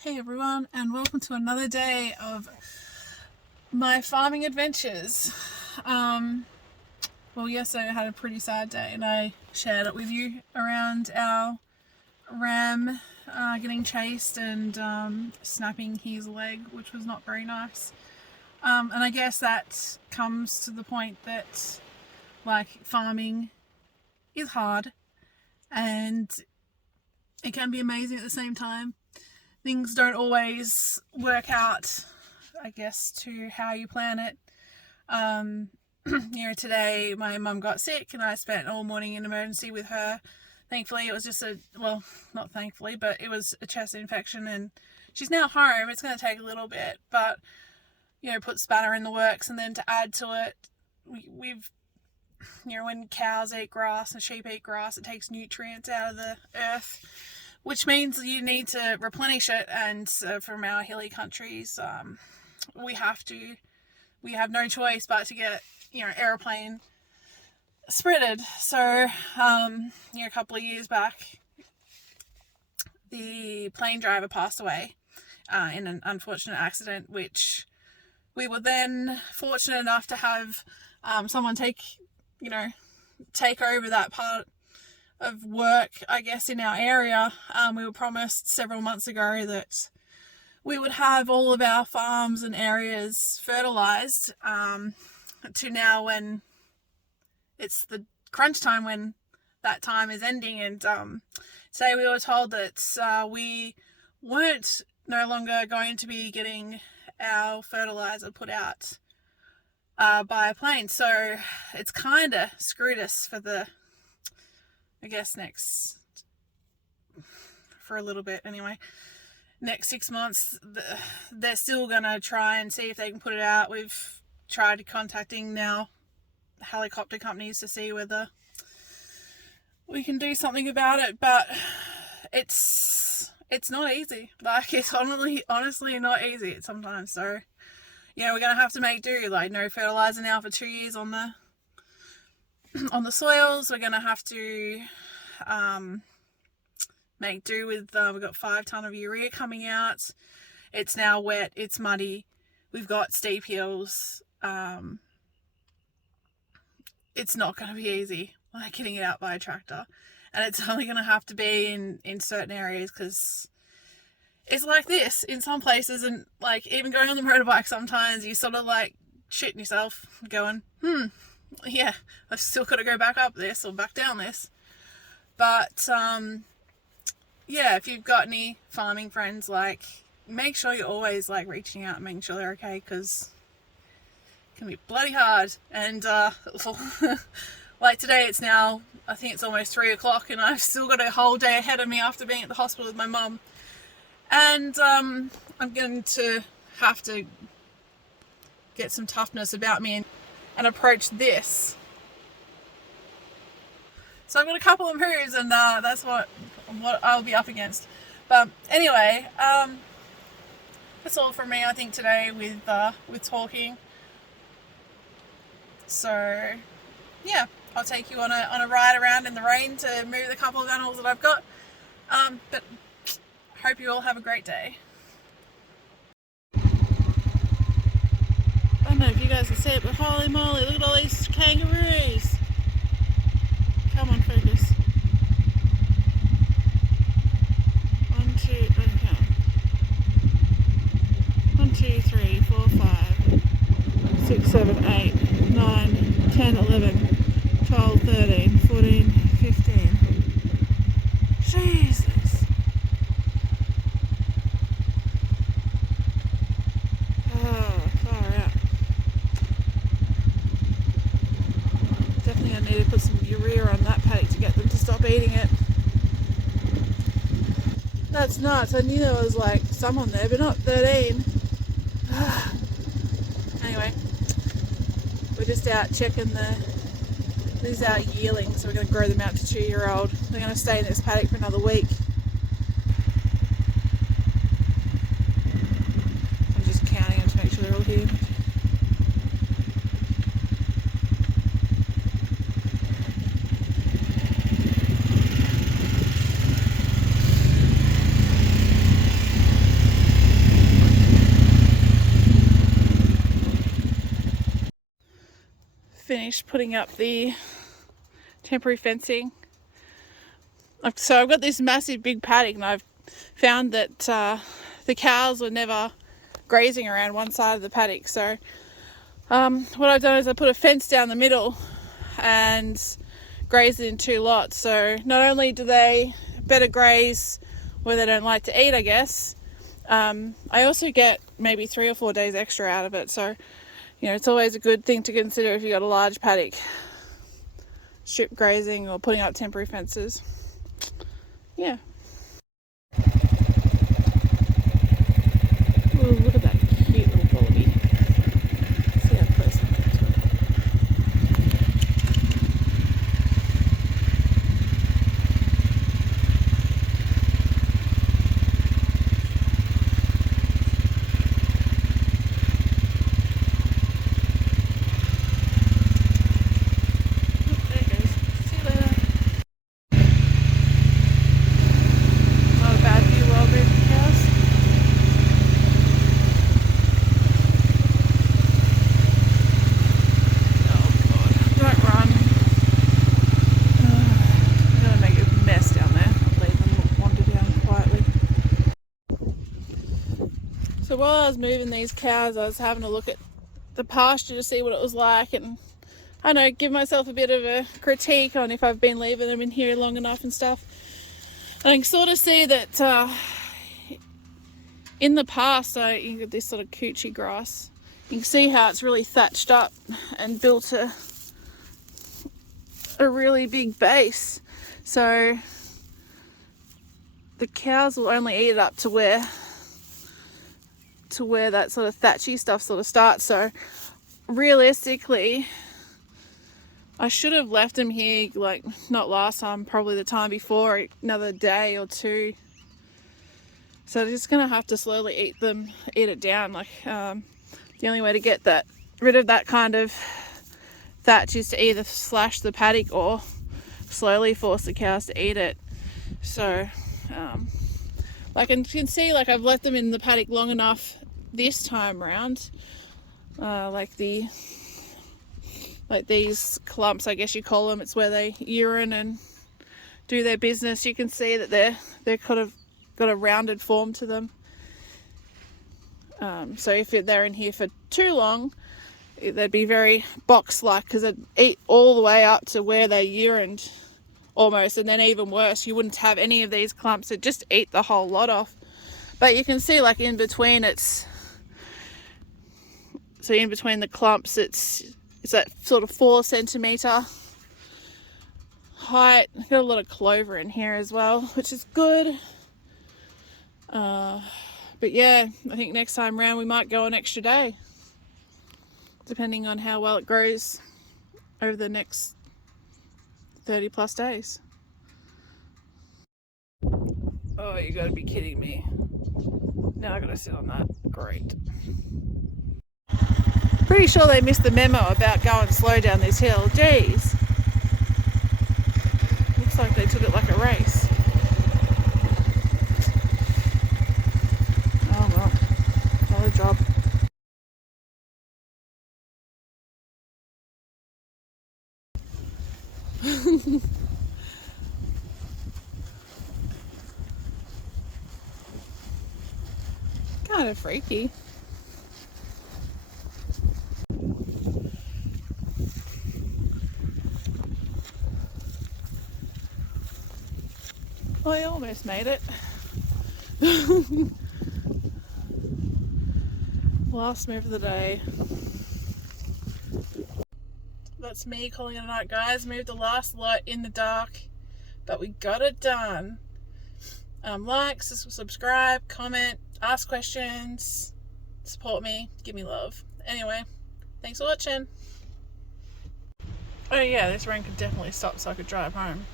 Hey everyone, and welcome to another day of my farming adventures. Yesterday I had a pretty sad day, and I shared it with you around our ram getting chased and snapping his leg, which was not very nice. And I guess that comes to the point that, farming is hard, and it can be amazing at the same time. Things don't always work out, I guess, to how you plan it. Today my mum got sick and I spent all morning in emergency with her. Thankfully, it was just not thankfully, but it was a chest infection and she's now home. It's going to take a little bit, but, put spanner in the works. And then to add to it, we've, when cows eat grass and sheep eat grass, it takes nutrients out of the earth, which means you need to replenish it. And from our hilly countries, we have no choice but to get, aeroplane spreaded. So, a couple of years back, the plane driver passed away in an unfortunate accident, which we were then fortunate enough to have someone take over that part of work, I guess, in our area. We were promised several months ago that we would have all of our farms and areas fertilized, to now when it's the crunch time, when that time is ending. And today we were told that we weren't no longer going to be getting our fertilizer put out by a plane. So it's kind of screwed us for for a little bit anyway. Next 6 months, they're still going to try and see if they can put it out. We've tried contacting now helicopter companies to see whether we can do something about it, but it's not easy. It's honestly not easy sometimes. So, we're going to have to make do. No fertilizer now for 2 years on the soils. We're going to have to make do with, we've got 5 ton of urea coming out. It's now wet, it's muddy, we've got steep hills. It's not going to be easy, getting it out by a tractor. And it's only going to have to be in certain areas, because it's like this in some places. And even going on the motorbike, sometimes you sort of shitting yourself going, yeah, I've still got to go back up this or back down this. But if you've got any farming friends, make sure you're always reaching out and making sure they're okay, because it can be bloody hard. And today, it's now, I think it's almost 3 o'clock, and I've still got a whole day ahead of me after being at the hospital with my mum. And I'm going to have to get some toughness about me and approach this. So I've got a couple of moves, and that's what I'll be up against. But anyway, that's all from me, I think, today with talking. So yeah, I'll take you on a ride around in the rain to move the couple of animals that I've got. But hope you all have a great day. I don't know if you guys can see it, but holy moly, look at all these kangaroos. Come on, focus. 1, 2, okay. 1, 2, 3, 4, 5, 6, 7, 8, 9, 10, 11, 12, 13, 14, 15. Jesus. Oh, far out. Definitely gonna need to put some urea on that paddock to get them to stop eating it. That's nuts. I knew there was some on there, but not 13. Anyway, we're just out checking these are yearlings, so we're going to grow them out to 2-year-old. They're going to stay in this paddock for another week. I'm just counting them to make sure they're all here. finished putting up the temporary fencing. So I've got this massive big paddock, and I've found that the cows were never grazing around one side of the paddock. So what I've done is I put a fence down the middle and graze it in 2 lots. So not only do they better graze where they don't like to eat, I guess, I also get maybe 3 or 4 days extra out of it. So, you know, it's always a good thing to consider if you've got a large paddock, strip grazing or putting up temporary fences. Yeah. Ooh, look at that cute little wallaby. See how close I get to it. There it goes. See you later. Not a bad view, well-moving cows. Oh god, don't run. I'm gonna make a mess down there. I'll leave them wander down quietly. So while I was moving these cows, I was having a look at the pasture to see what it was like, and I don't know, give myself a bit of a critique on if I've been leaving them in here long enough and stuff. And I can sort of see that in the past, you get this sort of coochie grass. You can see how it's really thatched up and built a really big base. So the cows will only eat it up to where that sort of thatchy stuff sort of starts. So realistically, I should have left them here, like, not last time, probably the time before, another day or 2. So they're just gonna have to slowly eat it down. Like, the only way to get rid of that kind of thatch is to either slash the paddock or slowly force the cows to eat it. So, like, and you can see, like, I've let them in the paddock long enough this time round. Like these clumps, I guess you call them. It's where they urine and do their business. You can see that they're kind of got a rounded form to them. So if they're in here for too long, they'd be very box-like, because they'd eat all the way up to where they urined almost, and then even worse, you wouldn't have any of these clumps. It'd just eat the whole lot off. But you can see, like, in between in between the clumps, it's that sort of 4 centimetre height. Got a lot of clover in here as well, which is good. But yeah, I think next time round we might go an extra day, depending on how well it grows over the next 30 plus days. Oh, you gotta be kidding me. Now I gotta sit on that. Great. Pretty sure they missed the memo about going slow down this hill. Jeez. Looks like they took it like a race. Oh well, another job. Kind of freaky. Well, I almost made it. Last move of the day. That's me calling it a night, guys. Moved the last lot in the dark, but we got it done. Like, subscribe, comment, ask questions, support me, give me love. Anyway, thanks for watching. Oh yeah, this rain could definitely stop so I could drive home.